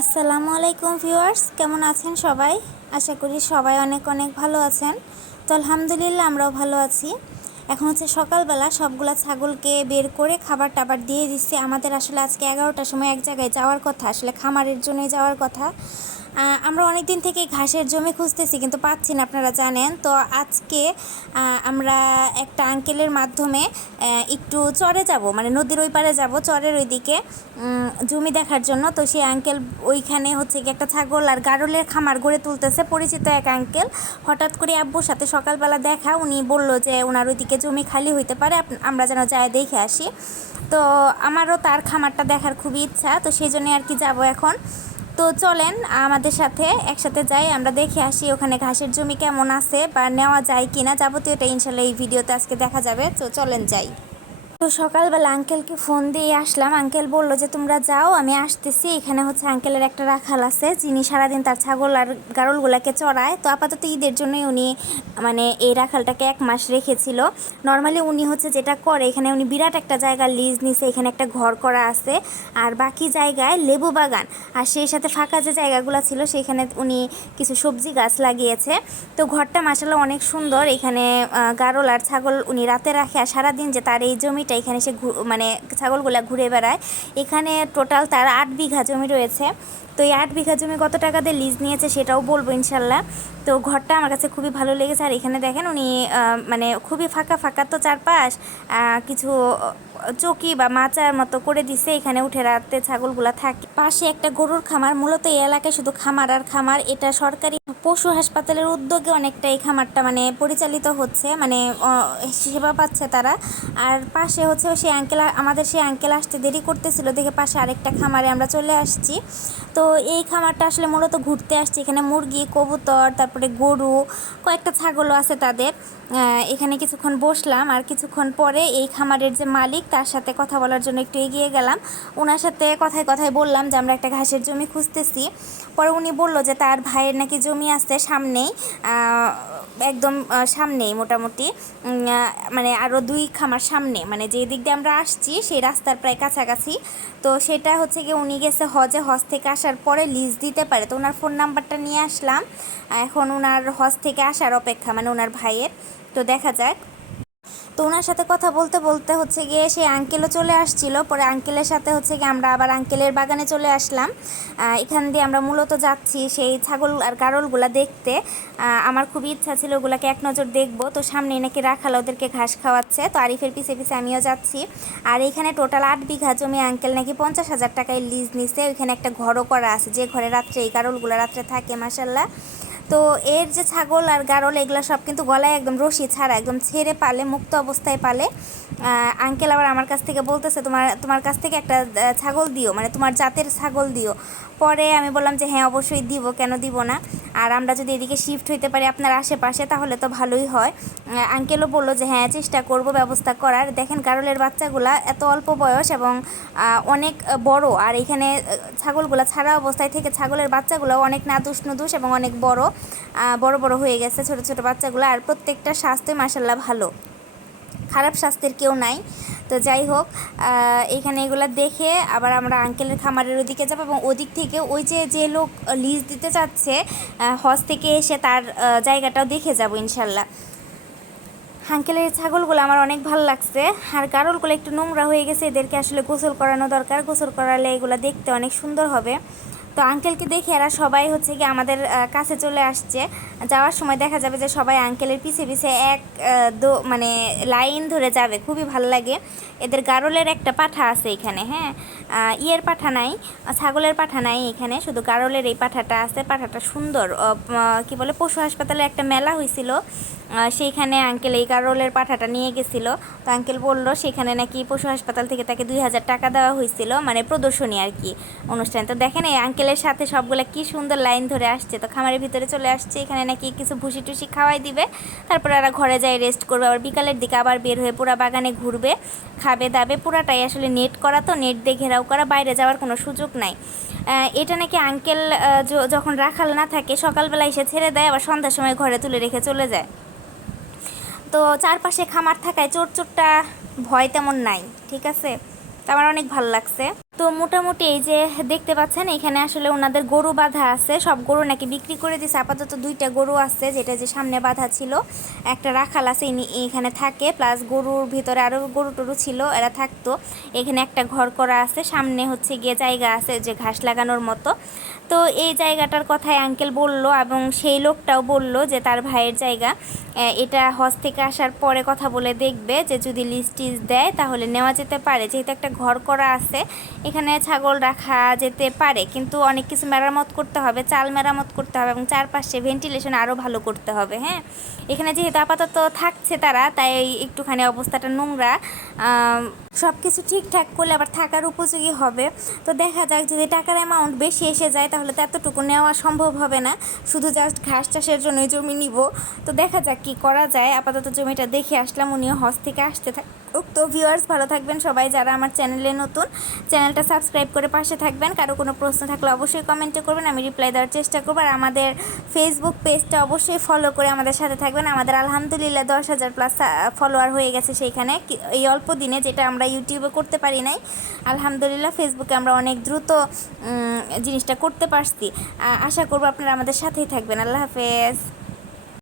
আসসালামু আলাইকুম ভিউয়ার্স, কেমন আছেন সবাই? আশা করি সবাই অনেক অনেক ভালো আছেন। তো আলহামদুলিল্লাহ আমরাও ভালো আছি। এখন হচ্ছে সকালবেলা সবগুলা ছাগলকে বের করে খাবার টাবার দিয়ে দিচ্ছি আমাদের আসলে আজকে এগারোটার সময় এক জায়গায় যাওয়ার কথা আসলে খামারের জন্যই যাওয়ার কথা। আমরা অনেক দিন থেকে ঘাসের জমি খুঁজতেছি কিন্তু পাচ্ছি না আপনারা জানেন। তো আজকে আমরা একটা আঙ্কেলের মাধ্যমে একটু চরে যাব মানে নদীর ওই পারে যাব চরের ওইদিকে উম, জমি দেখার জন্য। তো সেই আঙ্কেল ওইখানে হচ্ছে কি একটা ছাগল আর গারলের খামার গড়ে তুলতেছে। পরিচিত এক আঙ্কেল হঠাৎ করে আব্বুর সাথে সকালবেলা দেখা উনি বলল যে ওনার ওইদিকে জমি খালি হইতে পারে আমরা যেন যায় দেখে আসি। তো আমারও তার খামারটা দেখার খুবই ইচ্ছা, তো সেই জন্যে আর কি যাব এখন। তো চলেন, আমাদের সাথে একসাথে যাই, আমরা দেখে আসি ওখানে ঘাসের জমি কেমন আছে বা নেওয়া যায় কিনা। যাবতীয়টা ইনশাল্লাহ এই ভিডিওতে আজকে দেখা যাবে, তো চলেন যাই। তো সকালবেলা আঙ্কেলকে ফোন দিয়ে আসলাম। আঙ্কেল বলল যে, তোমরা যাও, আমি আসতেছি। এখানে হচ্ছে আঙ্কেলের একটা রাখাল আছে, যিনি সারাদিন তার ছাগল আর গারলগুলাকে চড়ায়। তো আপাতত ঈদের জন্যই উনি মানে এই রাখালটাকে এক মাস রেখেছিল। নর্মালি উনি হচ্ছে যেটা করে, এখানে উনি বিরাট একটা জায়গা লিজ নিছে, এখানে একটা ঘর করা আছে। আর বাকি জায়গায় লেবু বাগান। আর সেই সাথে ফাঁকা যে জায়গাগুলো ছিল, সেখানে উনি কিছু সবজি গাছ লাগিয়েছে। তো ঘরটা মাসাল্লাহ অনেক সুন্দর। এখানে গারল আর ছাগল উনি রাতে রাখে। আর সারাদিন যে তার এই জমিটা এখানে সে মানে ছাগলগুলা ঘুরে বেড়ায়। এখানে টোটাল তার আট বিঘা জমি রয়েছে। তো এই আট বিঘা জমি কত টাকা দিয়ে লিজ নিয়েছে সেটাও বলব ইনশাল্লাহ। তো ঘরটা আমার কাছে খুবই ভালো লেগেছে। আর এখানে দেখেন উনি মানে খুবই ফাঁকা ফাঁকা তো চারপাশ। কিছু চকি বা মাচার মতো করে দিছে। এখানে উঠে রাতে ছাগলগুলা থাকে। পাশে একটা গরুর খামার। মূলত এই এলাকায় শুধু খামার আর খামার, এটা সরকারি পশু হাসপাতালের উদ্যোগে অনেকটা এই খামারটা মানে পরিচালিত হচ্ছে মানে সেবা পাচ্ছে তারা। আর পাশে হচ্ছে সেই আঙ্কেল আমাদের সেই আঙ্কেল আসতে দেরি করতেছিল, দেখে পাশে আরেকটা খামারে আমরা চলে আসছি। তো এই খামারটা আসলে মূলত ঘুরতে আসছি, এখানে মুরগি, কবুতর, তারপরে গরু, কয়েকটা ছাগলও আছে তাদের। এখানে কিছুক্ষণ বসলাম আর কিছুক্ষণ পরে এই খামারের যে মালিক, তার সাথে কথা বলার জন্য একটু এগিয়ে গেলাম। ওনার সাথে কথায় কথায় বললাম যে, আমরা একটা ঘাসের জমি খুঁজতেছি। পরে উনি বলল যে, তার ভাইয়ের নাকি জমি আছে সামনেই একদম সামনেই মোটামুটি মানে আরও দুই খামার সামনে। মানে যে দিক দিয়ে আমরা আসছি, সেই রাস্তার প্রায় কাছাকাছি। তো সেটা হচ্ছে কি উনি গেছে হজে। হজ থেকে আসার পরে লিজ দিতে পারে। তো ওনার ফোন নাম্বারটা নিয়ে আসলাম। এখন ওনার হজ থেকে আসার অপেক্ষা মানে ওনার ভাইয়ের। তো দেখা যাক। তো ওনার সাথে কথা বলতে বলতে হচ্ছে গিয়ে সেই আঙ্কেলও চলে আসছিল। পরে আঙ্কেলের সাথে হচ্ছে গিয়ে আমরা আবার আঙ্কেলের বাগানে চলে আসলাম। এখান দিয়ে আমরা মূলত যাচ্ছি সেই ছাগল আর গারলগুলা দেখতে। আমার খুবই ইচ্ছা ছিল ওগুলাকে এক নজর দেখব। তো সামনে নাকি রাখাল ওদেরকে ঘাস খাওয়াচ্ছে। তো আরিফের পিছে পিছে আমিও যাচ্ছি। আর এখানে টোটাল আট বিঘা জমি আঙ্কেল নাকি পঞ্চাশ হাজার টাকায় লিজ নিছে। ওইখানে একটা ঘরও করা আছে। যে ঘরে রাত্রে এই গারলগুলো রাত্রে থাকে মাসাল্লাহ তো এর যে ছাগল আর গারল, এগুলো সব কিন্তু গলায় একদম রশি ছাড়া, একদম ছেড়ে পালে, মুক্ত অবস্থায় পালে। আঙ্কেল আবার আমার কাছ থেকে বলতেছে, তোমার তোমার কাছ থেকে একটা ছাগল দিও মানে তোমার জাতের ছাগল দিও। পরে আমি বললাম যে হ্যাঁ অবশ্যই দিব, কেন দিব না? আর আমরা যদি এদিকে শিফট হইতে পারি আপনার আশেপাশে, তাহলে তো ভালোই হয়। আঙ্কেলও বলল যে হ্যাঁ চেষ্টা করব, ব্যবস্থা করার। দেখেন, গারলের বাচ্চাগুলা এত অল্প বয়স এবং অনেক বড়। আর এখানে ছাগলগুলা ছাড়া অবস্থায় থেকে ছাগলের বাচ্চাগুলো অনেক নাদুস নুদুস এবং অনেক বড়। বড় বড় হয়ে গেছে ছোট ছোট বাচ্চাগুলো। আর প্রত্যেকটা স্বাস্থ্যই মাসাল্লাহ ভালো। খারাপ স্বাস্থ্যের কেউ নাই। তো যাই হোক এখানে এগুলো দেখে আবার আমরা আঙ্কেলের খামারের ওদিকে যাব এবং ওদিক থেকে ওই যে যে লোক লিজ দিতে চাচ্ছে হজ থেকে এসে তার জায়গাটাও দেখে যাব ইনশাল্লাহ আঙ্কেলের ছাগলগুলো আমার অনেক ভালো লাগছে। আর গারলগুলো একটু নোংরা হয়ে গেছে। এদেরকে আসলে গোসল করানো দরকার। গোসল করালে এগুলো দেখতে অনেক সুন্দর হবে। তো আঙ্কেলকে দেখে এরা সবাই হচ্ছে কি আমাদের কাছে চলে আসছে। যাওয়ার সময় দেখা যাবে যে সবাই আঙ্কেলের পিছে পিছে এক দো মানে লাইন ধরে যাবে। খুবই ভালো লাগে। এদের গারলের একটা পাঠা আছে এখানে হ্যাঁ? ইয়ের পাঠা নাই, ছাগলের পাঠা নাই এখানে। শুধু গারলের এই পাঠাটা আছে। পাঠাটা সুন্দর। কি বলে, পশু হাসপাতালে একটা মেলা হয়েছিল সেইখানে আঙ্কেল এই গারলের পাঠাটা নিয়ে গেছিল। তো আঙ্কেল বলল, সেখানে নাকি পশু হাসপাতাল থেকে তাকে দুই হাজার টাকা দেওয়া হয়েছিল মানে প্রদর্শনী আর কি অনুষ্ঠান। তো দেখেন এই আঙ্কেলের সাথে সবগুলা কি সুন্দর লাইন ধরে আসছে। তো খামারের ভিতরে চলে আসছে। এখানে নাকি কিছু ভুসি টুসি খাওয়াই দিবে। তারপর ওরা ঘরে যায় রেস্ট করবে। আবার বিকালের দিকে আবার বের হয়ে পুরা বাগানে ঘুরবে, খাবে, দাবে। পুরাটাই আসলে নেট করা তো নেট দিয়ে ঘেরাও করা, বাইরে যাওয়ার কোনো সুযোগ নাই। এটা নাকি আঙ্কেল যখন রাখাল না থাকে, সকালবেলা এসে ছেড়ে দেয়, আবার সন্ধ্যার সময় ঘরে তুলে রেখে চলে যায়। তো চারপাশে খামার থাকায় চোর চোরটা ভয় তেমন নাই, ঠিক আছে? তো আমার অনেক ভালো লাগছে। তো মোটামুটি এই যে দেখতে পাচ্ছেন, এখানে আসলে ওনাদের গরু বাঁধা আছে। সব গরু নাকি বিক্রি করে দিছে। আপাতত দুইটা গরু আছে, যেটা যে সামনে বাঁধা ছিল। একটা রাখাল আছে, ইনি এখানে থাকে। প্লাস গরুর ভিতরে আরও গরু টরু ছিল, এরা থাকতো। এখানে একটা ঘর করা আছে, সামনে হচ্ছে গিয়ে জায়গা আছে, যে ঘাস লাগানোর মতো। তো এই জায়গাটার কথাই আঙ্কেল বলল, এবং সেই লোকটাও বলল যে তার ভাইয়ের জায়গা। এটা হজ থেকে আসার পরে কথা বলে দেখবে, যে যদি লিস্ট দেয়, তাহলে নেওয়া যেতে পারে। যেহেতু একটা ঘর করা আছে এখানে ছাগল রাখা যেতে পারে, কিন্তু অনেক কিছু মেরামত করতে হবে, চাল মেরামত করতে হবে এবং চারপাশে ভেন্টিলেশন আরও ভালো করতে হবে হ্যাঁ? এখানে যেহেতু আপাতত থাকছে তারা, তাই একটুখানি অবস্থাটা নোংরা। সব কিছু ঠিকঠাক করলে আবার থাকার উপযোগী হবে। তো দেখা যাক, যদি টাকার অ্যামাউন্ট বেশি এসে যায়, তাহলে তো এতটুকু নেওয়া সম্ভব হবে না। শুধু জাস্ট ঘাস চাষের জন্যই জমি নিব। তো দেখা যাক কি করা যায়। আপাতত জমিটা দেখে আসলাম, উনিও হজ থেকে আসতে থাক তো ভিউয়ার্স ভালো থাকবেন সবাই, যারা আমার চ্যানেলে নতুন চ্যানেলটা সাবস্ক্রাইব করে পাশে থাকবেন। কারও কোনো প্রশ্ন থাকলে অবশ্যই কমেন্টে করবেন। আমি রিপ্লাই দেওয়ার চেষ্টা করব। আর আমাদের ফেসবুক পেজটা অবশ্যই ফলো করে আমাদের সাথে থাকবেন। আমাদের আলহামদুলিল্লাহ দশ হাজার প্লাস ফলোয়ার হয়ে গেছে সেইখানে। এই অল্প দিনে যেটা আমরা ইউটিউবে করতে পারি নাই, আলহামদুলিল্লাহ ফেসবুকে আমরা অনেক দ্রুত জিনিসটা করতে পারছি। আশা করব আপনারা আমাদের সাথেই থাকবেন। আল্লাহ হাফেজ।